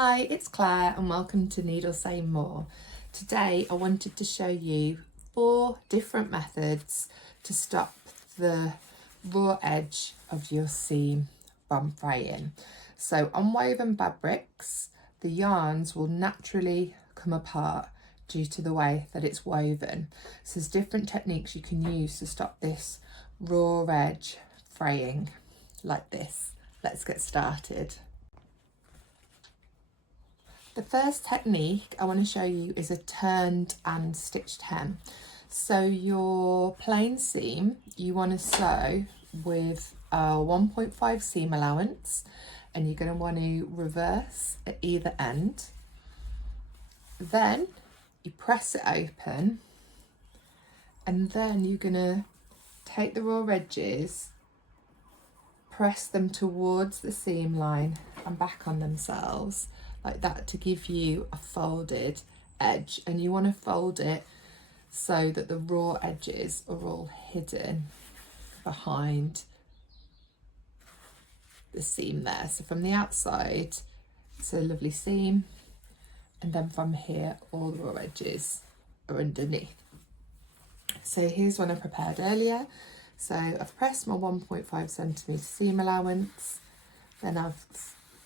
Hi, it's Claire and welcome to Needle Say More. Today I wanted to show you 4 different methods to stop the raw edge of your seam from fraying. So on woven fabrics, the yarns will naturally come apart due to the way that it's woven. So there's different techniques you can use to stop this raw edge fraying like this. Let's get started. The first technique I want to show you is a turned and stitched hem. So your plain seam, you want to sew with a 1.5 seam allowance, and you're going to want to reverse at either end. Then you press it open, and then you're going to take the raw edges, press them towards the seam line and back on themselves like that to give you a folded edge. And you want to fold it so that the raw edges are all hidden behind the seam there. So from the outside it's a lovely seam, and then from here all the raw edges are underneath. So here's one I prepared earlier. So I've pressed my 1.5 centimetre seam allowance, then I've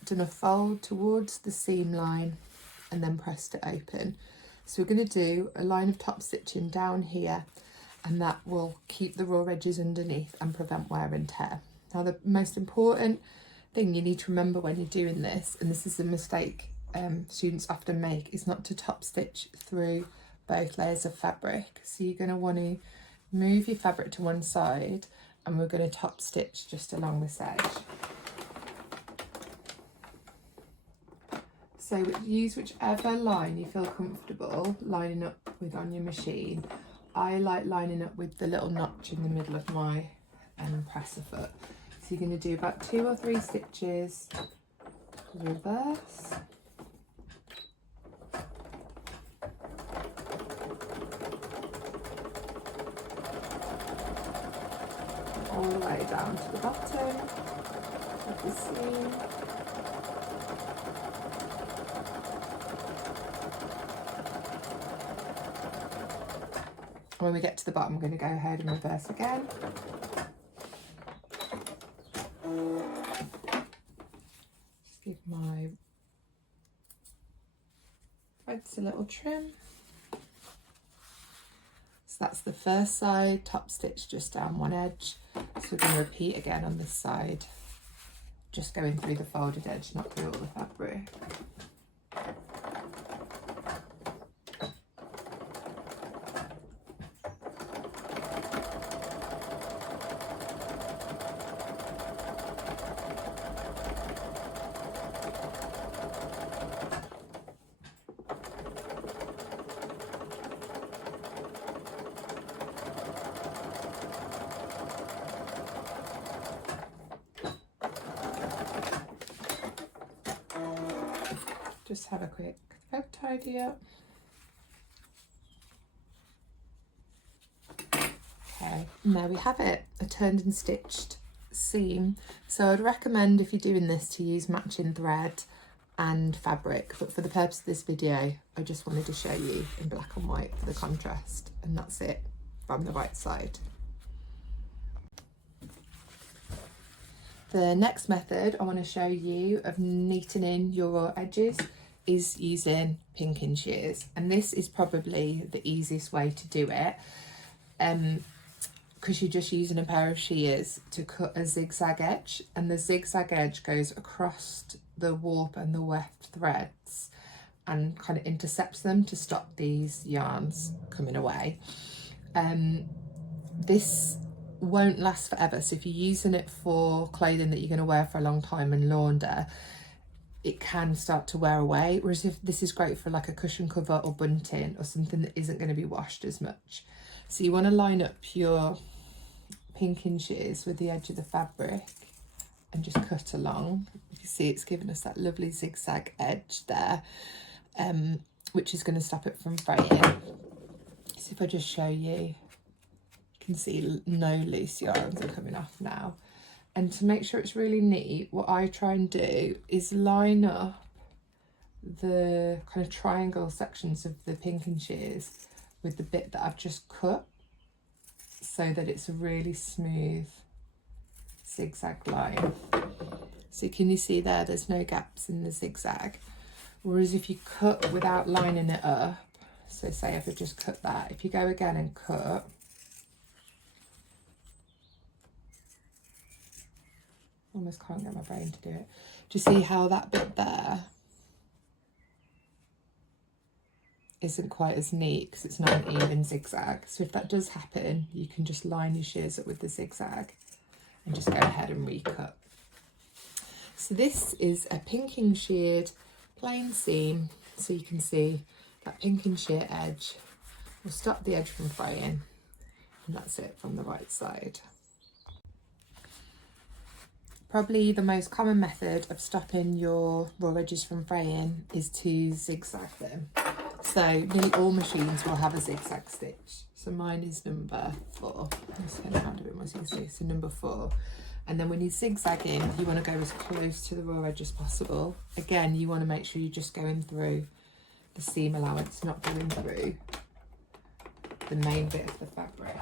done a fold towards the seam line and then pressed it open. So we're going to do a line of top stitching down here, and that will keep the raw edges underneath and prevent wear and tear. Now the most important thing you need to remember when you're doing this, and this is a mistake students often make, is not to top stitch through both layers of fabric. So you're going to want to move your fabric to one side, and we're going to top stitch just along this edge. So use whichever line you feel comfortable lining up with on your machine. I like lining up with the little notch in the middle of my presser foot. So you're going to do about 2 or 3 stitches, reverse, all the way down to the bottom of the seam. When we get to the bottom, I'm going to go ahead and reverse again. Just give my threads a little trim. So that's the first side, top stitch just down one edge. So we're going to repeat again on this side, just going through the folded edge, not through all the fabric. Just have a quick thread tidy up. Okay, and there we have it, a turned and stitched seam. So I'd recommend, if you're doing this, to use matching thread and fabric, but for the purpose of this video I just wanted to show you in black and white for the contrast, and that's it from the right side. The next method I want to show you of neatening your raw edges is using pinking shears, and this is probably the easiest way to do it, because you're just using a pair of shears to cut a zigzag edge, and the zigzag edge goes across the warp and the weft threads and kind of intercepts them to stop these yarns coming away. This won't last forever, so if you're using it for clothing that you're going to wear for a long time and launder, it can start to wear away, whereas if this is great for like a cushion cover or bunting or something that isn't going to be washed as much. So you want to line up your pinking shears with the edge of the fabric and just cut along. You can see it's given us that lovely zigzag edge there, which is going to stop it from fraying. So if I just show you, you can see no loose yarns are coming off now. And to make sure it's really neat, what I try and do is line up the kind of triangle sections of the pinking shears with the bit that I've just cut, so that it's a really smooth zigzag line. So can you see there, there's no gaps in the zigzag. Whereas if you cut without lining it up, so say if I just cut that, if you go again and cut, almost can't get my brain to do it. Do you see how that bit there isn't quite as neat because it's not an even zigzag? So if that does happen, you can just line your shears up with the zigzag and just go ahead and recut. So this is a pinking sheared plain seam, so you can see that pinking shear edge will stop the edge from fraying, and that's it from the right side. Probably the most common method of stopping your raw edges from fraying is to zigzag them. So nearly all machines will have a zigzag stitch. So mine is number 4. Let's turn it around a bit more so you can see. So number 4. And then when you're zigzagging, you want to go as close to the raw edge as possible. Again, you want to make sure you're just going through the seam allowance, not going through the main bit of the fabric.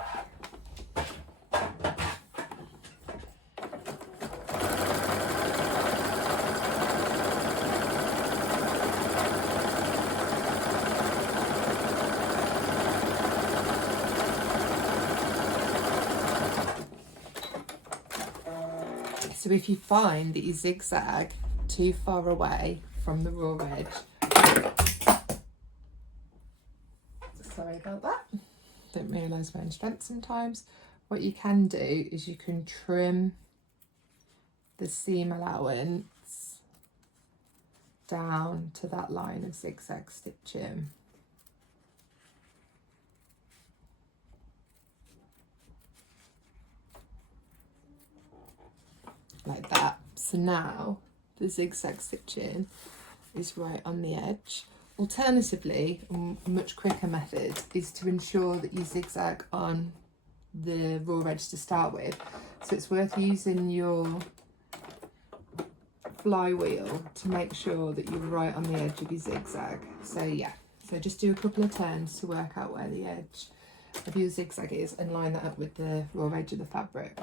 So if you find that you zigzag too far away from the raw edge, sorry about that, didn't realise my own strength sometimes, what you can do is you can trim the seam allowance down to that line of zigzag stitching. Like that. So now the zigzag stitching is right on the edge. Alternatively, a much quicker method is to ensure that you zigzag on the raw edge to start with. So it's worth using your flywheel to make sure that you're right on the edge of your zigzag. So yeah, so just do a couple of turns to work out where the edge of your zigzag is and line that up with the raw edge of the fabric.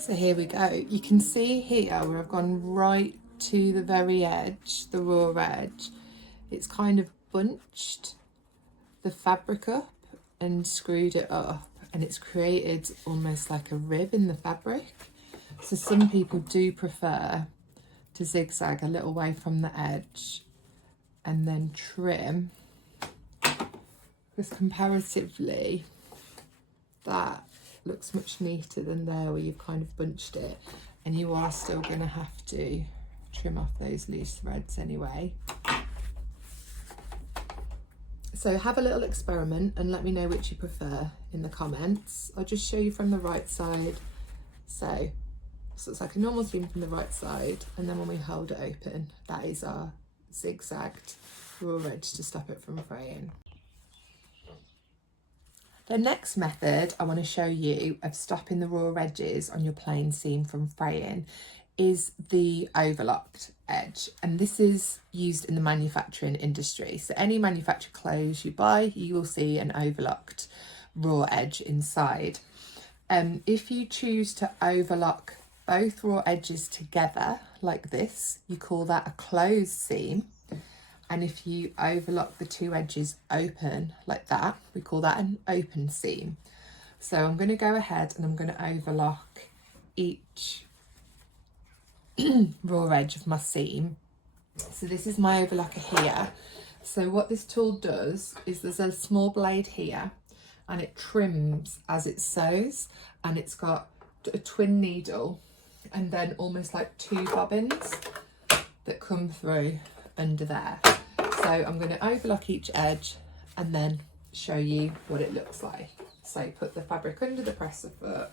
So here we go. You can see here where I've gone right to the very edge, the raw edge. It's kind of bunched the fabric up and screwed it up, and it's created almost like a rib in the fabric. So some people do prefer to zigzag a little way from the edge and then trim, because comparatively that looks much neater than there where you've kind of bunched it, and you are still going to have to trim off those loose threads anyway. So have a little experiment and let me know which you prefer in the comments. I'll just show you from the right side. So this looks like a normal seam from the right side, and then when we hold it open, that is our zigzagged raw edge to stop it from fraying. The next method I want to show you of stopping the raw edges on your plain seam from fraying is the overlocked edge, and this is used in the manufacturing industry. So any manufactured clothes you buy, you will see an overlocked raw edge inside. If you choose to overlock both raw edges together like this, you call that a closed seam. And if you overlock the two edges open like that, we call that an open seam. So I'm going to go ahead and I'm going to overlock each raw edge of my seam. So this is my overlocker here. So what this tool does is there's a small blade here, and it trims as it sews, and it's got a twin needle and then almost like 2 bobbins that come through under there. So I'm going to overlock each edge and then show you what it looks like. So put the fabric under the presser foot.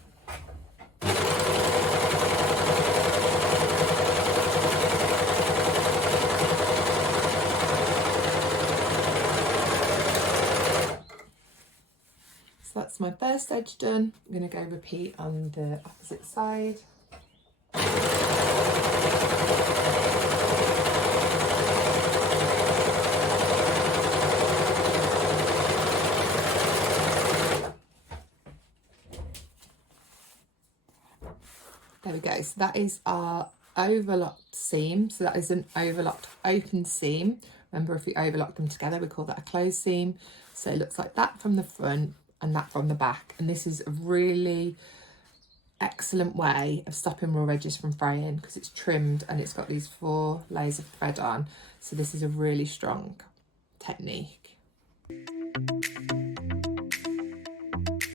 that's my first edge done. I'm going to go repeat on the opposite side. There we go. So that is our overlocked seam. So that is an overlocked open seam. Remember, if we overlock them together, we call that a closed seam. So it looks like that from the front and that from the back. And this is a really excellent way of stopping raw edges from fraying because it's trimmed and it's got these 4 layers of thread on. So this is a really strong technique.